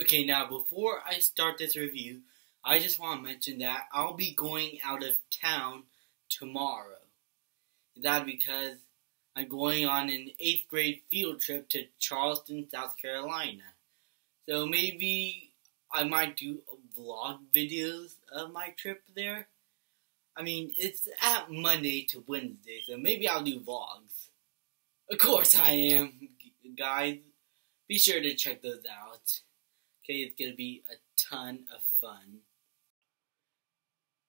Okay, now before I start this review, I just want to mention that I'll be going out of town tomorrow. That because I'm going on an 8th grade field trip to Charleston, South Carolina. So maybe I might do vlog videos of my trip there. I mean, it's at Monday to Wednesday, so maybe I'll do vlogs. Of course I am, guys. Be sure to check those out. Okay, it's gonna be a ton of fun.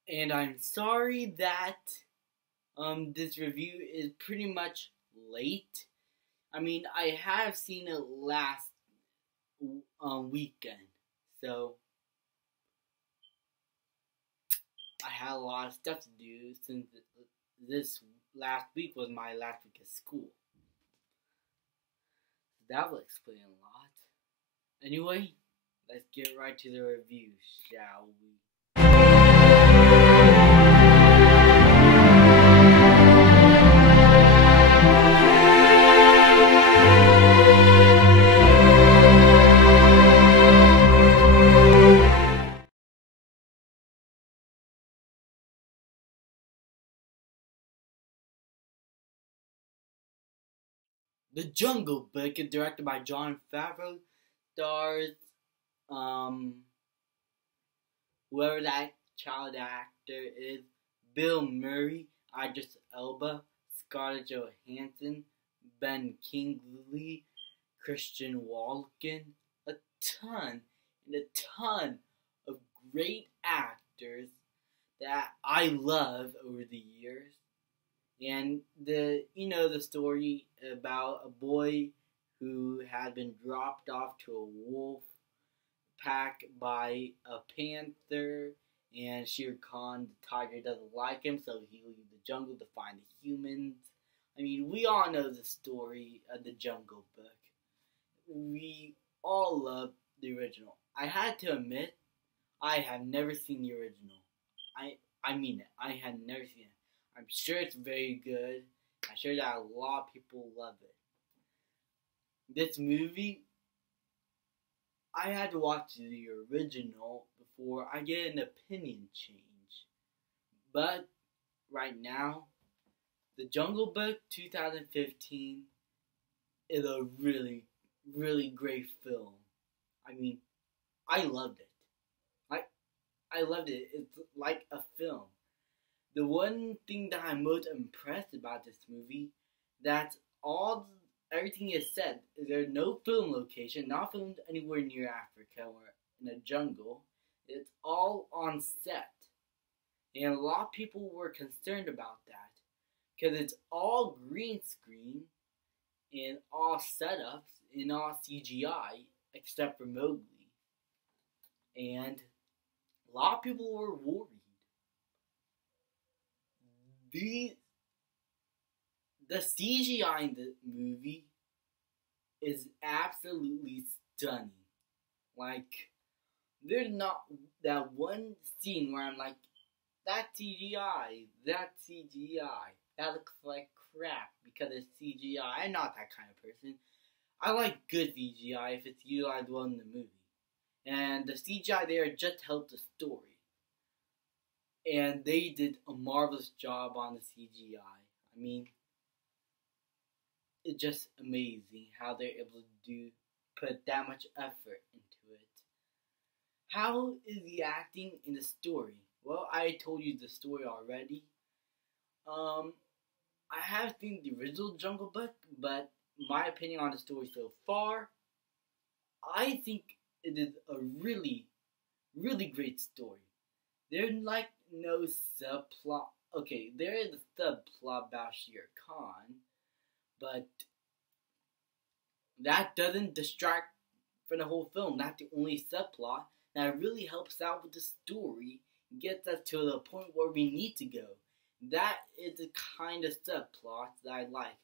And I'm sorry that this review is pretty much late. I mean, I have seen it last weekend, so I had a lot of stuff to do since this last week was my last week of school. That will explain a lot. Anyway, let's get right to the review, shall we? The Jungle Book is directed by Jon Favreau, stars whoever that child actor is: Bill Murray, Idris Elba, Scarlett Johansson, Ben Kingsley, Christian Walken, a ton of great actors that I love over the years. And the story about a boy who had been dropped off to a wolf pack by a panther, and Shere Khan, the tiger, doesn't like him, so he leaves the jungle to find the humans. I mean, we all know the story of the Jungle Book. We all love the original. I had to admit, I have never seen the original. I mean it. I had never seen it. I'm sure it's very good. I'm sure that a lot of people love it. This movie, I had to watch the original before I get an opinion change. But right now, The Jungle Book 2015 is a really, really great film. I mean, I loved it. I loved it. It's like a film. The one thing that I'm most impressed about this movie, that everything is set. There's no film location, not filmed anywhere near Africa or in a jungle. It's all on set. And a lot of people were concerned about that, because it's all green screen and all setups and all CGI except for Mowgli. And a lot of people were worried. The CGI in the movie is absolutely stunning. Like, there's not that one scene where I'm like, that CGI, that looks like crap because it's CGI. I'm not that kind of person. I like good CGI if it's utilized well in the movie. And the CGI there just helped the story. And they did a marvelous job on the CGI. I mean, it's just amazing how they're able to put that much effort into it. How is the acting in the story? Well, I told you the story already. I have seen the original Jungle Book, but my opinion on the story so far, I think it is a really, really great story. There's like no subplot. Okay, there is a subplot about Shere Khan, but that doesn't distract from the whole film. That's the only subplot that really helps out with the story, gets us to the point where we need to go. That is the kind of subplot that I like.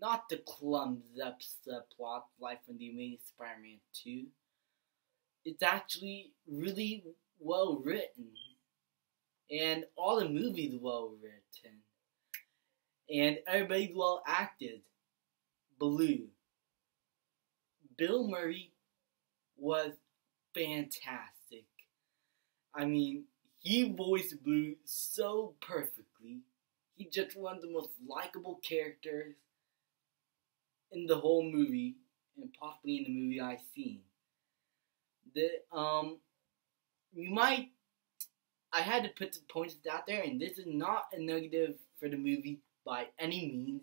Not the clumsy up subplot like from The Amazing Spider-Man 2. It's actually really well written. And all the movies well written. And everybody's well acted. Baloo. Bill Murray was fantastic. I mean, he voiced Blue so perfectly. He's just one of the most likable characters in the whole movie, and possibly in the movie I've seen. The you might I had to put the points out there, and this is not a negative for the movie by any means.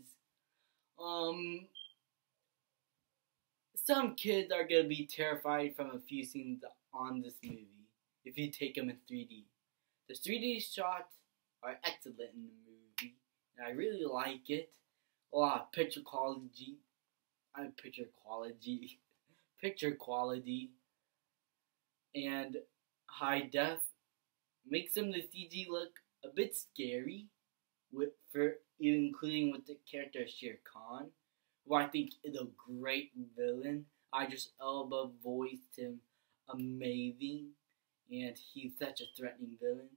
Um, some kids are gonna be terrified from a few scenes on this movie if you take them in 3D. The 3D shots are excellent in the movie, and I really like it. A lot of picture quality, and high def makes some of the CG look a bit scary, including with the character Shere Khan, who I think is a great villain. Idris Elba voiced him amazing, and he's such a threatening villain.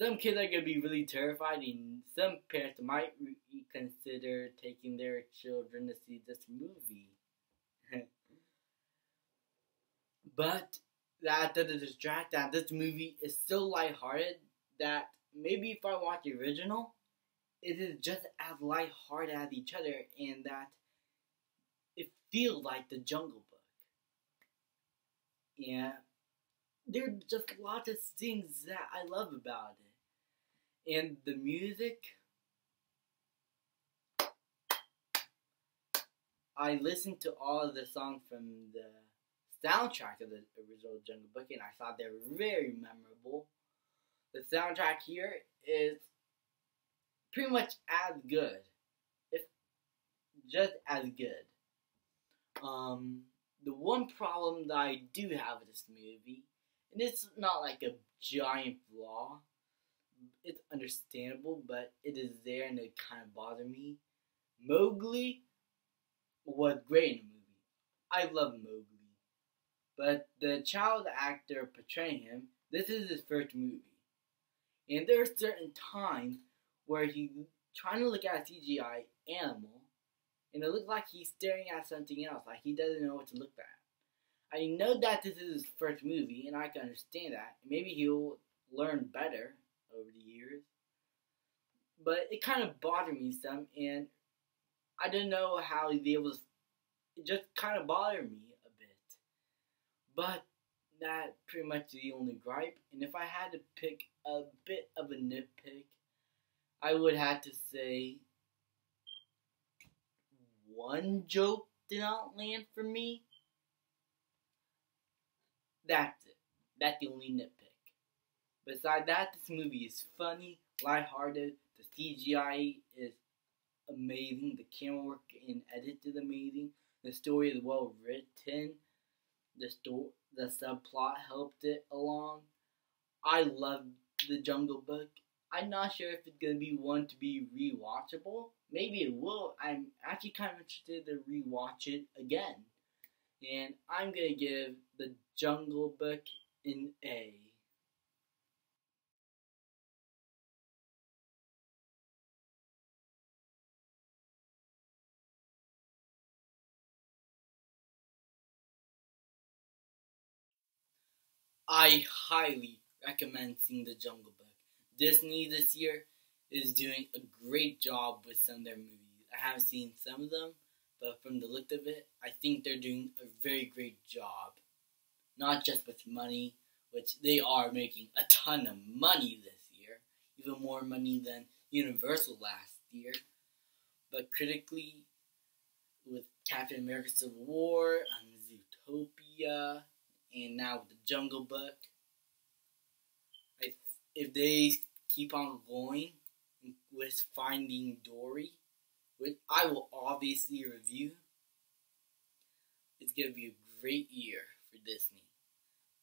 Some kids are gonna be really terrified, and some parents might reconsider taking their children to see this movie. But that doesn't distract that this movie is so lighthearted that maybe if I watch the original, it is just as lighthearted as each other, and that it feels like the Jungle Book. And there are just lots of things that I love about it. And the music, I listened to all of the songs from the soundtrack of the original Jungle Book, and I thought they were very memorable. The soundtrack here is pretty much as good, if just as good. The one problem that I do have with this movie, and it's not like a giant flaw, it's understandable, but it is there and it kind of bothers me. Mowgli was great in the movie. I love Mowgli. But the child actor portraying him, this is his first movie. And there are certain times where he's trying to look at a CGI animal, and it looks like he's staring at something else, like he doesn't know what to look at. I know that this is his first movie, and I can understand that. Maybe he'll learn better over the years. But it kind of bothered me some, and I don't know how he'd be able to. It just kind of bothered me a bit. But that's pretty much the only gripe. And if I had to pick a bit of a nitpick, I would have to say one joke did not land for me. That's it. That's the only nitpick. Besides that, this movie is funny, lighthearted. The CGI is amazing. The camera work and edit is amazing. The story is well written. The subplot helped it along. I love the Jungle Book. I'm not sure if it's gonna be one to be rewatchable. Maybe it will. I'm actually kind of interested to rewatch it again. And I'm gonna give the Jungle Book an A. I highly recommend seeing the Jungle Book. Disney this year is doing a great job with some of their movies. I haven't seen some of them, but from the look of it, I think they're doing a very great job. Not just with money, which they are making a ton of money this year, even more money than Universal last year, but critically, with Captain America Civil War, Zootopia, and now with the Jungle Book, if they keep on going with Finding Dory, which I will obviously review, it's going to be a great year for Disney.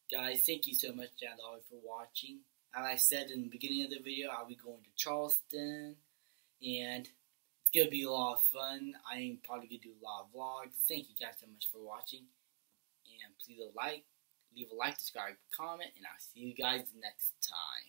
Guys, thank you so much, as always, for watching. As I said in the beginning of the video, I'll be going to Charleston, and it's going to be a lot of fun. I am probably going to do a lot of vlogs. Thank you guys so much for watching, and please leave a like, subscribe, comment, and I'll see you guys next time.